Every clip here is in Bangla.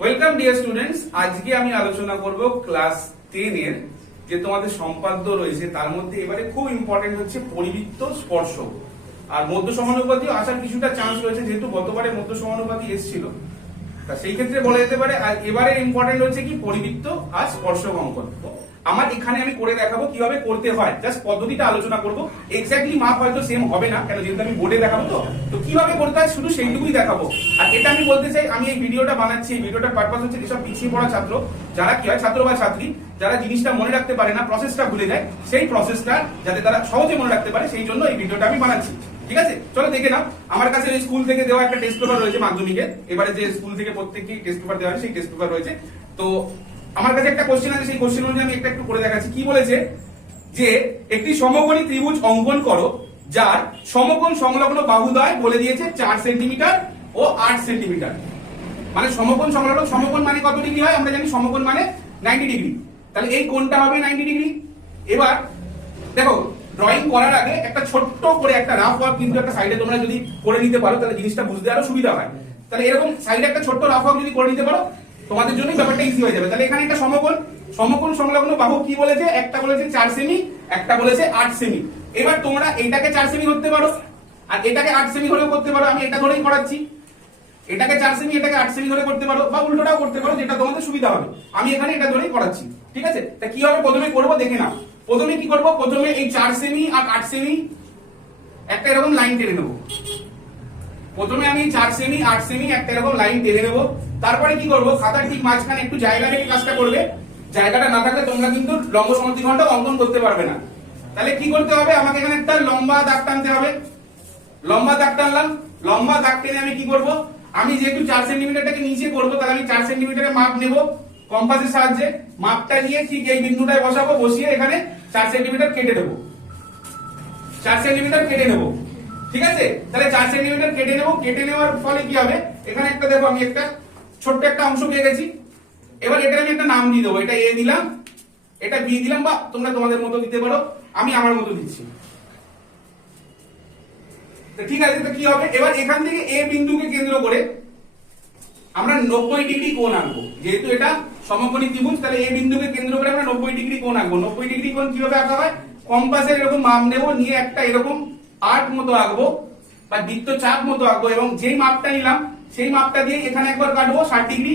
Welcome dear students. আজকে আমি আলোচনা করব ক্লাস 10 এর যে তোমাদের সম্পাদ্য রয়েছে তার মধ্যে এবারে খুব ইম্পর্টেন্ট হচ্ছে পরিবৃত্ত স্পর্শক আর মধ্য সমানুপাতিও আসার কিছুটা চান্স রয়েছে, যেহেতু গতবারে মধ্য সমানুপাতি এসেছিল। তা সেই ক্ষেত্রে বলা যেতে পারে আর এবারে ইম্পর্টেন্ট হচ্ছে কি পরিবৃত্ত আর স্পর্শক অঙ্কন। আমার এখানে আমি করে দেখাবো কিভাবে করতে হয়, জাস্ট পদ্ধতিটা আলোচনা করব। এক্স্যাক্টলি মাপ হয়তো সেম হবে না, কেন যেহেতু আমি বোর্ডে দেখাবো তো কিভাবে করতে হয় শুধু সেইটুকুই দেখাবো। আর এটা আমি বলতে চাই, আমি এই ভিডিওটা বানাচ্ছি, এই ভিডিওটার পারপাস হচ্ছে যেসব পিছিয়ে পড়া ছাত্র যারা কি হয়, ছাত্র বা ছাত্রী যারা জিনিসটা মনে রাখতে পারে না, প্রসেসটা ভুলে যায়, সেই প্রসেসটা যাতে তারা সহজে মনে রাখতে পারে সেই জন্য এই ভিডিওটা আমি বানাচ্ছি। ঠিক আছে, চলো দেখে নাও। আমার কাছে এই স্কুল থেকে দেওয়া একটা টেস্ট পেপার রয়েছে মাধ্যমিকের, এবারে যে স্কুল থেকে প্রত্যেককে টেস্ট পেপার দেওয়া হয় সেই টেস্ট পেপার রয়েছে। তো আমার কাছে একটা কোশ্চেন আছে, সেই কোশ্চেন অনুযায়ী আমি একটু করে দেখাচ্ছি। কি বলেছে যে একটি সমকোণী ত্রিভুজ অঙ্কন করো যার সমকোণ সংলগ্ন বাহুদ্বয় বলে দিয়েছে 4 সেন্টিমিটার ও 8 সেন্টিমিটার। মানে সমকোণ সংলগ্ন, সমকোণ মানে কত ডিগ্রি হয় আমরা জানি, সমকোণ মানে 90 ডিগ্রি। তাহলে এই কোণটা হবে 90 ডিগ্রি। এবার দেখো, ড্রয়িং করার আগে একটা ছোট্ট করে একটা রাফ ওয়ার্ক কিন্তু একটা সাইডে তোমরা যদি করে নিতে পারো তাহলে জিনিসটা বুঝতে আরো সুবিধা হয়। তাহলে এরকম সাইডে একটা ছোট্ট রাফ ওয়ার্ক যদি করে নিতে পারো তোমাদের জন্যই ব্যাপারটা ইজি হয়ে যাবে। তাহলে এখানে একটা সমকোণ, সমকোণ সংলগ্ন বাহু কি বলেছে, একটা বলেছে 4 সেমি, একটা বলেছে 8 সেমি। এবার তোমরা এইটাকে 4 সেমি ধরতে পারো আর এটাকে 8 সেমি ধরেও করতে পারো। আমি এটা ধরেই করাচ্ছি, এটাকে 4 সেমি এটাকে 8 সেমি ধরে করতে পারো, বা উল্টোটাও করতে পারো, যেটা তোমাদের সুবিধা হবে। আমি এখানে এটা ধরেই করাচ্ছি। ঠিক আছে, তা কি হবে প্রথমে করব দেখে নাও। প্রথমে কি করব, প্রথমে এই 4 সেমি আর 8 সেমি একটা এরকম লাইন টেনে নেব। প্রথমে আমি 4 সেমি 8 সেমি একটা এরকম লাইন টেনে নেব। তারপরে কি করব, খাতার ঠিক মাঝখানে একটু জায়গা রেখে কাজটা করবে। জায়গাটা না থাকলে তোমরা কিন্তু লম্ব সমদ্বিখণ্ড অঙ্কন করতে পারবে না। তাহলে কি করতে হবে, আমাকে এখানে একটা লম্বা দাগ টানতে হবে। লম্বা দাগ টানলাম, লম্বা দাগ টেনে আমি কি করব, আমি যেহেতু 4 সেন্টিমিটারটাকে নিচে করব তাহলে আমি 4 সেন্টিমিটারের মাপ নেব কম্পাসের সাহায্যে। মাপটা নিয়ে ঠিক এই বিন্দুটায় বসাবো, বসিয়ে এখানে 4 সেন্টিমিটার কেটে দেবো। 4 সেন্টিমিটার কেটে নেব। ঠিক আছে, তাহলে 4 সেন্টিমিটার কেটে নেব। কেটে নেওয়ার ফলে কি হবে, এখানে একটা দেখো আমি একটা ছোট্ট একটা অংশ পেয়ে গেছি। এবার এটা আমি একটা নাম দিয়ে দেবো, এটা এ দিলাম, এটা বি দিলাম, বা তোমরা তোমাদের মতো দিতে পারো, আমি আমার মতো দিচ্ছি। ঠিক আছে, তো কি হবে, এবার এখান থেকে এ বিন্দুকে কেন্দ্র করে আমরা 90 ডিগ্রি কোণ আঁকবো। যেহেতু এটা সমকোণী ত্রিভুজ, তাহলে এ বিন্দুকে কেন্দ্র করে আমরা 90 ডিগ্রি কোণ আঁকবো। 90 ডিগ্রি কোণ কিভাবে আঁকা হয়, কম্পাসের এরকম মাপ নেব, নিয়ে একটা এরকম আর্ক মতো আঁকবো বা বৃত্তচাপ মতো আঁকবো, এবং যেই মাপটা নিলাম সেই মাপটা দিয়ে এখানে একবার কাটবো 60 ডিগ্রি,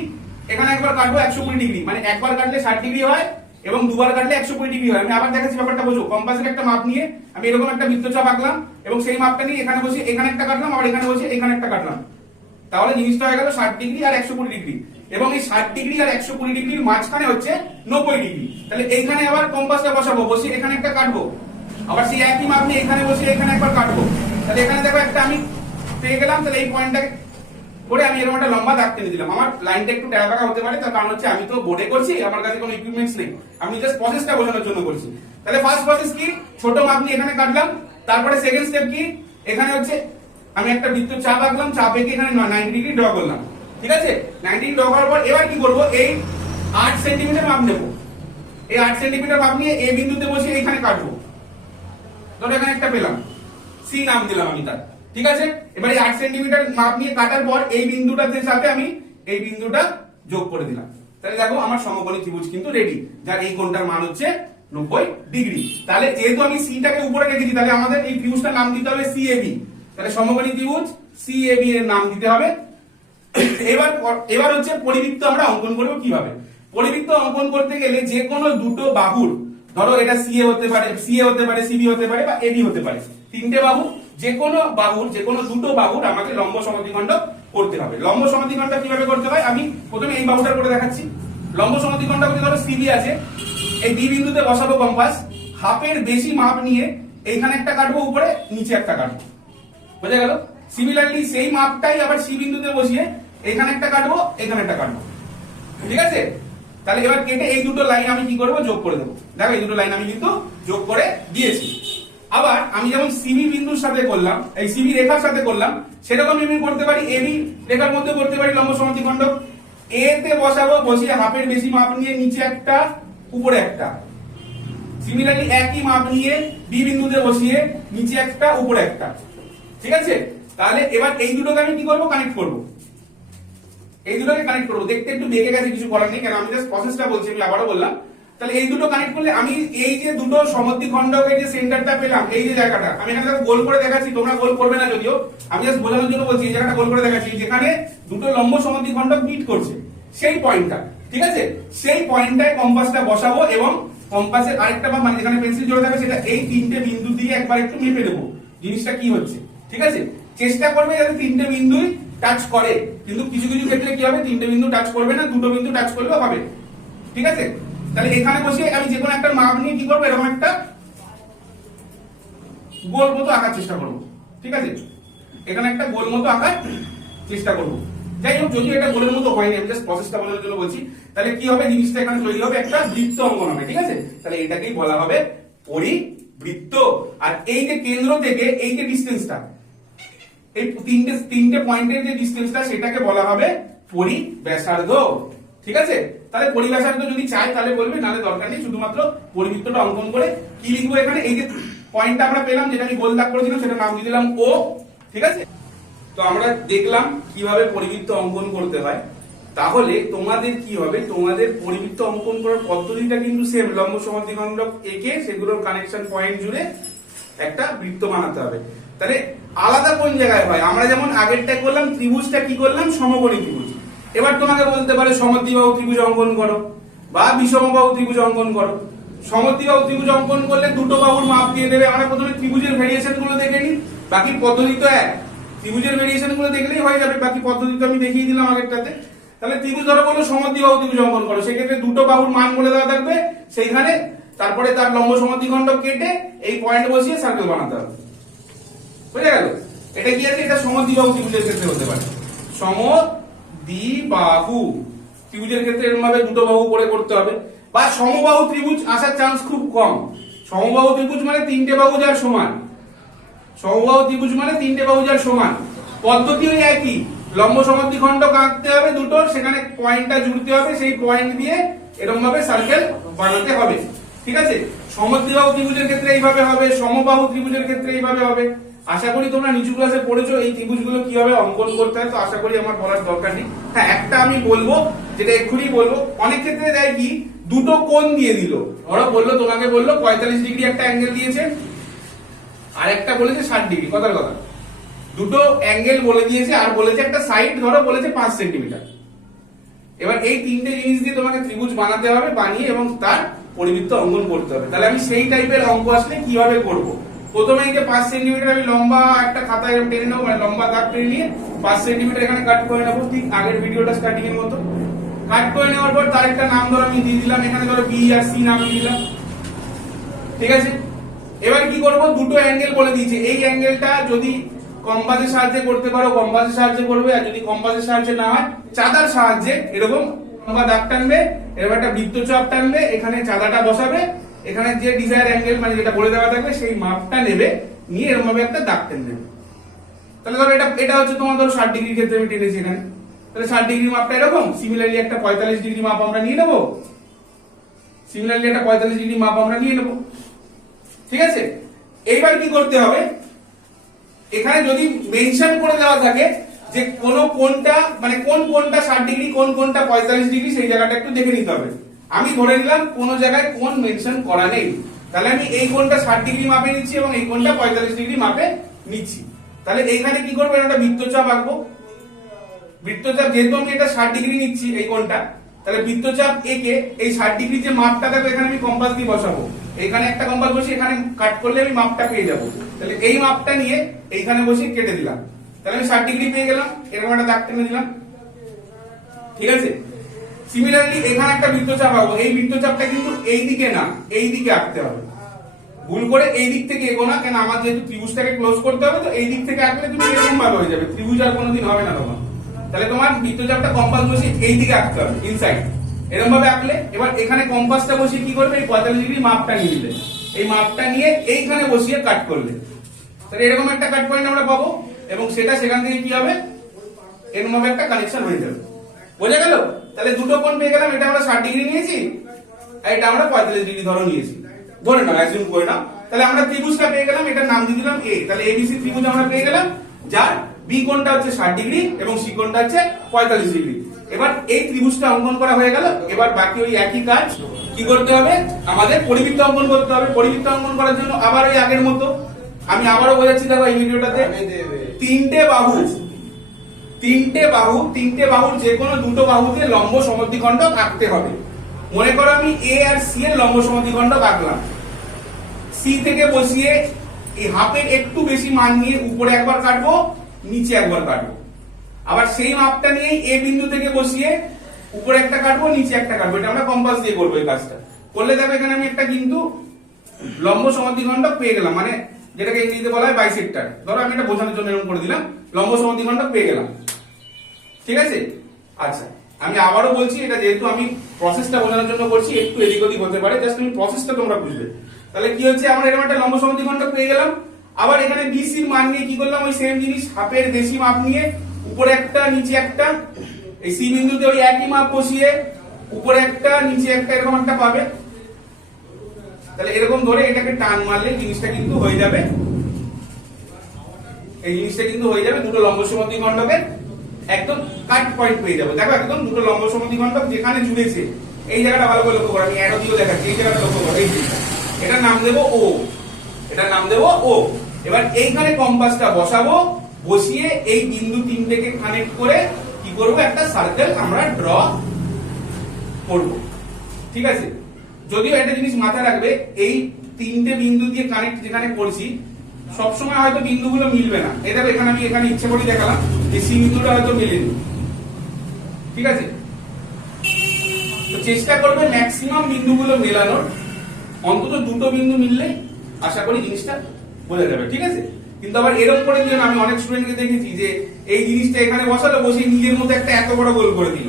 এখানে একবার কাটবো 120 ডিগ্রি। মানে একবার কাটলে 60 ডিগ্রি হয় এবং দুবার কাটলে 120 ডিগ্রি হয়। আমি আবার দেখাচ্ছি ব্যাপারটা বোঝো। কম্পাসের একটা মাপ নিয়ে আমি এরকম একটা বৃত্তচাপ আঁকলাম এবং সেই মাপটা নিয়ে এখানে বসে এখানে একটা কাটলাম, আবার এখানে বসে এখানে একটা কাটলাম। তাহলে জিনিসটা হয়ে গেল 60 ডিগ্রি আর 120 ডিগ্রি, এবং এই 60 ডিগ্রি আর 120 ডিগ্রির মাঝখানে হচ্ছে 90 ডিগ্রি। তাহলে এইখানে আবার কম্পাসটা বসাবো, বসিয়ে এখানে একটা কাটবো, আবার সেই একই মাপ নিয়ে এখানে বসে এখানে একবার কাটবো। তাহলে এখানে দেখো একটা আমি পেয়ে গেলাম। তাহলে এই পয়েন্টটাকে করে আমি এরকম একটা লম্বা দাগ টেনে দিলাম। আমার লাইনটা একটু টেরাবাঁকা হতে পারে, তার কারণ হচ্ছে আমি তো বোর্ডে করছি, আমার কাছে কোনো ইকুইপমেন্টস নেই, আমি জাস্ট প্রসেসটা বোঝানোর জন্য করছি। তাহলে ফার্স্ট প্রসেস কি, ছোট মাপ নিয়ে এখানে কাটলাম। তারপরে সেকেন্ড স্টেপ কি, এখানে হচ্ছে আমি একটা বৃত্তচাপ আঁকলাম, চাপ এঁকে এখানে 90 ডিগ্রি ড্র করলাম। ঠিক আছে, 90 ডিগ্রি ড্র করার পর এবার কি করব, এই 8 সেন্টিমিটার মাপ নেব। এই 8 সেন্টিমিটার মাপ নিয়ে এই বিন্দুতে বসে এখানে কাটবো। ধরো এখানে একটা পেলাম, সি নাম দিলাম আমি তার। ঠিক আছে, এবার এই 8 সেন্টিমিটার মাপ নিয়ে কাটার পর এই বিন্দুটাতে সাথে আমি এই বিন্দুটা যোগ করে দিলাম। তাহলে দেখো আমার সমকোণী ত্রিভুজ কিন্তু রেডি, যার এই কোণটার মান হচ্ছে 90 ডিগ্রি। তাহলে যেহেতু আমি সিটাকে উপরে রেখেছি, তাহলে আমাদের এই ত্রিভুজটার নাম দিতে হবে সিএবি। তাহলে সমকোণী ত্রিভুজ সিএবি এর নাম দিতে হবে। এবার হচ্ছে পরিবৃত্ত আমরা অঙ্কন করব কিভাবে। পরিবৃত্ত অঙ্কন করতে গেলে যে কোনো দুটো বাহুর, ধরো এটা সিএ হতে পারে, সিএ হতে পারে, সিবি হতে পারে, বা এবি হতে পারে, তিনটে বাহু, যে কোনো বাহুর, যে কোনো দুটো বাহুর আমাকে লম্ব সমদ্বিখণ্ড করতে হবে। লম্ব সমদ্বিখণ্ড কিভাবে করতে হয়, আমি প্রথমে এই বাহুটার করে দেখাচ্ছি। লম্ব সমদ্বিখণ্ড করতে ধরো সিবি আছে, এই বি বিন্দুতে বসাবো কম্পাস, হাফের বেশি মাপ নিয়ে এইখানে একটা কাটবো, উপরে নিচে একটা কাটবো। বোঝা গেল? সিমিলারলি সেই মাপটাই আবার সি বিন্দুতে বসিয়ে এখানে একটা কাটবো, এখানে একটা কাটবো। ঠিক আছে, তাহলে এবার কেটে এই দুটো লাইন আমি কি করবো, যোগ করে দেবো। দেখো এই দুটো লাইন আমি কিন্তু যোগ করে দিয়েছি। আবার আমি যেমন সিবি বিন্দুর সাথে করলাম, এই সিবি রেখার সাথে করলাম, সেরকম আমি করতে পারি এবি রেখার মধ্যে করতে পারি লম্ব সমদ্বিখণ্ড। এ তে বসাবো, বসিয়ে হাফের বেশি মাপ নিয়ে নিচে একটা উপরে একটা। সিমিলারলি একই মাপ নিয়ে বি বিন্দুতে বসিয়ে নিচে একটা উপরে একটা। ঠিক আছে, তাহলে এবার এই দুটোকে আমি কি করব, কানেক্ট করব। এই দুটোকে কানেক্ট করবো। দেখতে একটু বেঁকে গেছে, কিছু করার নেই, কেন আমি জাস্ট প্রসেসটা বলছি, আমি আবারও বললাম। তাহলে এই দুটো কানেক্ট করলে আমি এই যে দুটো সমদ্বিখণ্ডকের যে সেন্টারটা পেলাম, এই যে জায়গাটা আমি এখানে গোল করে দেখাচ্ছি, তোমরা গোল করবে না যদিও, আমি জাস্ট বোঝানোর জন্য বলছি, এই জায়গাটা গোল করে দেখাচ্ছি, যেখানে দুটো লম্ব সমদ্বিখণ্ডক মিট করছে সেই পয়েন্টটা, ঠিক আছে? সেই পয়েন্টটায় কম্পাসটা বসাবো এবং কম্পাসের আরেকটা বা মানে যেখানে পেন্সিল জোড়া থাকবে সেটা এই তিনটে বিন্দু দিয়ে একবার একটু মেপে দেবো জিনিসটা কি হচ্ছে, ঠিক আছে? চেষ্টা করবে যাতে তিনটে বিন্দুই টাচ করে, কিন্তু কিছু কিছু ক্ষেত্রে কি হবে, তিনটে বিন্দু টাচ করবে না, দুটো বিন্দু টাচ করলেও হবে, ঠিক আছে? তাহলে এখানে বসে আমি যে কোনো একটা মাপ নিয়ে কি করবো, এরকম একটা গোল মতো আঁকার চেষ্টা করবো, ঠিক আছে? এখানে একটা গোল মতো আঁকার চেষ্টা করবো। যাই হোক, যদি এটা গোলের মতো হয়নি, আমি জাস্ট প্রসেসটা বলার জন্য বলছি, তাহলে কি হবে, জিনিসটা এখানে তৈরি হবে একটা বৃত্ত অঙ্কন হবে, ঠিক আছে? তাহলে এটাকেই বলা হবে পরিবৃত্ত। আর এই যে কেন্দ্র থেকে এই যে ডিসটেন্সটা, এই তিনটে পয়েন্টের যে ডিসটেন্সটা, সেটাকে বলা হবে পরিব্যাসার্ধ, ঠিক আছে? তাহলে পরিব্যাসার্ধ যদি চাই তাহলে বলবে, নালে দরকার নেই, শুধুমাত্র পরিবৃত্তটা অঙ্কন করে কি লিখবো এখানে, এই যে পয়েন্টটা আমরা পেলাম যেটা আমি গোল দাগ করেছিলাম সেটা নাম দিয়ে দিলাম ও, ঠিক আছে? তো আমরা দেখলাম কিভাবে পরিবৃত্ত অঙ্কন করতে হয়। তাহলে তোমাদের কি হবে, তোমাদের পরিবৃত্ত অঙ্কন করার পদ্ধতিটা কিন্তু সেম, লম্ব সমদ্বিখণ্ডক এঁকে সেগুলোর কানেকশন পয়েন্ট জুড়ে একটা বৃত্ত বানাতে হবে। তাহলে আলাদা কোন জায়গায় হয়, আমরা যেমন আগেরটা করলাম, ত্রিভুজটা কি করলাম, সমকোণী ত্রিভুজ। এবার তোমাকে বলতে পারে সমদ্বিবাহু ত্রিভুজ অঙ্কন করো বা বিষমবাহু ত্রিভুজ অঙ্কন করো। সমদ্বিবাহু ত্রিভুজ অঙ্কন করলে দুটো বাহুর মাপ দিয়ে দেবে। আমরা প্রথমে ত্রিভুজের ভেরিয়েশন গুলো দেখে নিই, বাকি পদ্ধতি তো এক, ত্রিভুজের ভেরিয়েশন গুলো দেখলেই হয়ে যাবে, বাকি পদ্ধতি তো আমি দেখিয়ে দিলাম আগেরটাতে। তাহলে ত্রিভুজ ধরো বলো সমদ্বিবাহু ত্রিভুজ অঙ্কন করো, সেক্ষেত্রে দুটো বাহুর মান বলে দেওয়া থাকবে সেইখানে, তারপরে তার লম্ব সমদ্বিখণ্ডক কেটে এই পয়েন্ট বসিয়ে সার্কেল বানাতে হবে, বুঝে গেল? এটা কি আছে, এটা সমদ্বিবাহু ত্রিভুজের ক্ষেত্রে হতে পারে। সমদ্বিবাহু ত্রিভুজের ক্ষেত্রে এরকম ভাবে দুটো বাহু করে করতে হবে। বা সমবাহু ত্রিভুজ আসার চান্স খুব কম। সমবাহু ত্রিভুজ মানে তিনটে বাহু যার সমান, সমবাহু ত্রিভুজ মানে তিনটে বাহু যার সমান, পদ্ধতি ওই একই, লম্ব সমদ্বিখণ্ডক আঁকতে হবে দুটোর, সেখানে পয়েন্টটা জুড়তে হবে, সেই পয়েন্ট দিয়ে এরকম ভাবে সার্কেল বানাতে হবে, ঠিক আছে? সমদ্বিবাহু ত্রিভুজের ক্ষেত্রে এইভাবে হবে, সমবাহু ত্রিভুজের ক্ষেত্রে এইভাবে হবে। আশা করি তোমরা নিচু ক্লাসে পড়েছো এই ত্রিভুজগুলো কিভাবে অঙ্কন করতে হয়, তো আশা করি আমার বলার দরকার নেই। হ্যাঁ, একটা আমি বলবো, যেটা এক্ষুনি বলবো, অনেক ক্ষেত্রে দেয় কি, দুটো কোণ দিয়ে দিল, ধরো বললো, তোমাকে বললো 45 ডিগ্রি একটা অ্যাঙ্গেল দিয়েছে, আর একটা বলেছে 60 ডিগ্রি, কথার কথা, দুটো অ্যাঙ্গেল বলে দিয়েছে, আর বলেছে একটা সাইড ধরো বলেছে 5 সেন্টিমিটার। এবার এই তিনটে জিনিস দিয়ে তোমাকে ত্রিভুজ বানাতে হবে, বানিয়ে এবং তার পরিবৃত্ত অঙ্কন করতে হবে। তাহলে আমি সেই টাইপের অঙ্ক আসলে কিভাবে করব, প্রথমে এই যে 5 সেন্টিমিটার আমি লম্বা একটা খাতায় টেনে নেবো, মানে লম্বা দাগ টেনে নিয়ে 5 সেন্টিমিটার এখানে কাট করে নেবো, ঠিক আগের ভিডিওটা স্টার্টিং এর মতো। কাট করে নেওয়ার পর তার একটা নাম ধরো আমি দিয়ে দিলাম, এখানে ধরো বি আর সি নাম দিয়ে দিলাম, ঠিক আছে? এবার কি করব, দুটো অ্যাঙ্গেল বলে দিয়েছে, এই অ্যাঙ্গেলটা যদি কম্পাসের সাহায্যে করতে পারো কম্পাসের সাহায্যে করবে, আর যদি কম্পাসের সাহায্যে না হয় চাঁদার সাহায্যে এরকম লম্বা দাগ টানবে, এরকম একটা বৃত্তচাপ টানবে, এখানে চাঁদাটা বসাবে, এখানে যে ডিজায়ার অ্যাঙ্গেল মানে যেটা বলে দেওয়া থাকবে সেই মাপটা নেবে, নিয়ে এরকম ভাবে একটা দাগ টেনে দেবে। তাহলে ধরো এটা হচ্ছে তোমার ধরো 60 ডিগ্রির ক্ষেত্রে আমি টেনেছি এখানে, তাহলে 60 ডিগ্রি মাপটা এরকম, সিমিলারলি একটা 45 ডিগ্রি মাপ আমরা নিয়ে নেবো, সিমিলারলি একটা 45 ডিগ্রি মাপ আমরা নিয়ে নেবো, ঠিক আছে? এইবার কি করতে হবে, এখানে যদি মেনশন করে দেওয়া থাকে যে কোন কোনটা মানে কোন কোনটা 60 ডিগ্রি কোন কোনটা 45 ডিগ্রি, সেই জায়গাটা একটু দেখে নিতে হবে। আমি ধরে নিলাম কোন জায়গায় কোন মেনশন করা নেই, তাহলে আমি এই কোনটা 60 ডিগ্রি মাপে নিচ্ছি এবং এই কোনটা 45 ডিগ্রি মাপে নিচ্ছি। তাহলে এইখানে কি করবো, একটা বৃত্তচাপ আঁকবো। বৃত্তচাপ যেহেতু আমি এটা 60 ডিগ্রি নিচ্ছি এই কোনটা, তাহলে বৃত্তচাপ এঁকে এই 60 ডিগ্রি যে মাপটা থাকবে এখানে আমি কম্পাস দিয়ে বসাবো, এখানে একটা কম্পাস বসিয়ে এখানে কাট করলে আমি মাপটা পেয়ে যাবো। তাহলে এই মাপটা নিয়ে এইখানে বসিয়ে কেটে দিলাম, তাহলে আমি 60 ডিগ্রি পেয়ে গেলাম, এরকম একটা দাগ টেনে দিলাম, ঠিক আছে? সিমিলারলি এখানে একটা বৃত্তচাপ আঁকবো, এই বৃত্তচাপটা কিন্তু এই দিকে না এই দিকে আঁকতে হবে, ভুল করে এই দিক থেকে এগো না, কেন আমার যেহেতু ত্রিভুজটাকে ক্লোজ করতে হবে, তো এই দিক থেকে আঁকলে তুমি এরকম ভাবে হয়ে যাবে, ত্রিভুজ আর কোনোদিন হবে না তখন। তাহলে তোমার বৃত্তচাপটা কম্পাস বসিয়ে এই দিকে আঁকতে হবে, ইনসাইড, এরকম ভাবে আঁকলে। এবার এখানে কম্পাসটা বসিয়ে কি করবে, এই 45 ডিগ্রি মাপটা নিয়ে নিলে, এই মাপটা নিয়ে এইখানে বসিয়ে কাট করলে, তাহলে এরকম একটা কাট পয়েন্ট আমরা পাবো, এবং সেটা সেখান থেকে কি হবে, এরকম ভাবে একটা কানেকশন হয়ে যাবে, বোঝা গেল? তাহলে দুটো কোণ পেয়ে গেলাম, এটা আমরা 60 ডিগ্রি নিয়েছি, আর এটা আমরা 45 ডিগ্রি ধরো নিয়েছি, ধরে নাও, অ্যাজিউম করে নাও। তাহলে আমরা ত্রিভুজটা পেয়ে গেলাম, এটার নাম দিয়ে দিলাম এ। তাহলে এবিসি ত্রিভুজ আমরা পেয়ে গেলাম, যার বি কোণটা হচ্ছে 60 ডিগ্রি এবং সি কোণটা হচ্ছে 45 ডিগ্রি। এবার এই ত্রিভুজটা অঙ্কন করা হয়ে গেল। এবার বাকি ওই একই কাজ কি করতে হবে, আমাদের পরিবৃত্ত অঙ্কন করতে হবে। পরিবৃত্ত অঙ্কন করার জন্য আবার ওই আগের মতো আমি আবারও বোঝাচ্ছি, দেখো এই ভিডিওটাতে তিনটে বাহুর যে কোনো দুটো বাহুতে লম্ব সমদ্বিখণ্ডক আঁকতে হবে। মনে করো আমি এ আর সি এর লম্ব সমদ্বিখণ্ডক আঁকলাম। সি থেকে বসিয়ে এই হাফের একটু বেশি মান নিয়ে উপরে একবার কাটবো, নিচে একবার কাটবো। আবার সেই মাপটা নিয়ে এ বিন্দু থেকে বসিয়ে উপরে একটা কাটবো, নিচে একটা কাটবো। এটা আমরা কম্পাস দিয়ে করবো। এই কাজটা করলে দেখো এখানে আমি একটা কিন্তু লম্ব সমদ্বিখণ্ডক পেয়ে গেলাম, মানে যেটাকে ইংরেজিতে বলা হয় বাইসেক্টর। ধরো আমি এটা বোঝানোর জন্য এরকম করে দিলাম, লম্ব সমদ্বিখণ্ডক পেয়ে গেলাম। ঠিক আছে? আচ্ছা, আমি আবারও বলছি, এটা যেহেতু আমি প্রসেসটা বোঝানোর জন্য করছি, একটু এদিক ওদিক হতে পারে, জাস্ট তুমি প্রসেসটা তোমরা বুঝবে। তাহলে কি হচ্ছে, আমরা এরকম একটা লম্ব সমদ্বিখণ্ডক পেয়ে গেলাম। আবার এখানে বিসির মান নিয়ে কি করলাম, ওই সেম জিনিস, হাফের বেশি মাপ নিয়ে উপরে একটা নিচে একটা, এই সি বিন্দুতে ওই একই মাপ বসিয়ে উপরে একটা নিচে একটা এরকম একটা পাবে। তাহলে এরকম ধরে এটাকে টান মারলে জিনিসটা কিন্তু হয়ে যাবে, এই জিনিসটা কিন্তু হয়ে যাবে দুটো লম্ব সমদ্বিখণ্ডকের একদম কাট পয়েন্ট পেয়ে যাবে। দেখো একদম দুটো লম্ব সমদ্বিখণ্ডক যেখানে জুড়েছে, এই জায়গাটা ভালো করে লক্ষ্য করো, আমি অ্যারো দিয়েও দেখাচ্ছি, এই জায়গাটা লক্ষ্য করো, এই জিনিসটা, এটার নাম দেবো ও, এটার নাম দেবো ও। এবার এইখানে কম্পাসটা বসাবো, বসিয়ে এই বিন্দু তিনটেকে কানেক্ট করে কি করব, একটা সার্কেল আমরা ড্র করব। ঠিক আছে? যদিও একটা জিনিস মাথায় রাখবে, এই তিনটে বিন্দু দিয়ে কানেক্ট যেখানে করছি সবসময় হয়তো বিন্দুগুলো মিলবে না। এই দেখো এখানে আমি এখানে ইচ্ছে করে দেখালাম যে সি বিন্দুটা হয়তো মেলেনি। ঠিক আছে? তো চেষ্টা করবে ম্যাক্সিমাম বিন্দুগুলো মেলানোর, অন্তত দুটো বিন্দু মিললে আশা করি জিনিসটা বোঝা যাবে। ঠিক আছে? কিন্তু আবার এরকম করে দিলে, আমি অনেক স্টুডেন্টকে দেখেছি যে এই জিনিসটা এখানে বসালো, বসে নিজের মধ্যে একটা এত বড় গোল করে দিল।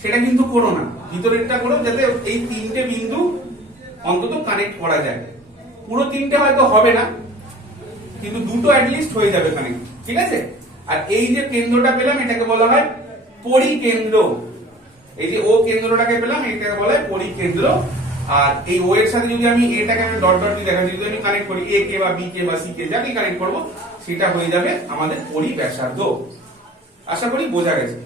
সেটা কিন্তু করো না, ভিতরেরটা করো, যাতে এই তিনটে বিন্দু অন্তত কানেক্ট করা যায়। পুরো তিনটে হয়তো হবে না, কিন্তু দুটো অ্যাটলিস্ট হয়ে যাবে কানেক্ট। ঠিক আছে? আর এই যে কেন্দ্রটা পেলাম, এটাকে বলা হয় পরিকেন্দ্র। এই যে ও কেন্দ্রটাকে পেলাম, এটাকে বলা হয় পরিকেন্দ্র। আর এই ও এর সাথে যদি আমি এটাকে আমি ডট ডট দিয়ে দেখাচ্ছি, যদি আমি কানেক্ট করি এ কে বা বি কে বা সি কে, যাকে কানেক্ট করবো, সেটা হয়ে যাবে আমাদের পরিব্যাসার্ধ। আশা করি বোঝা গেছে।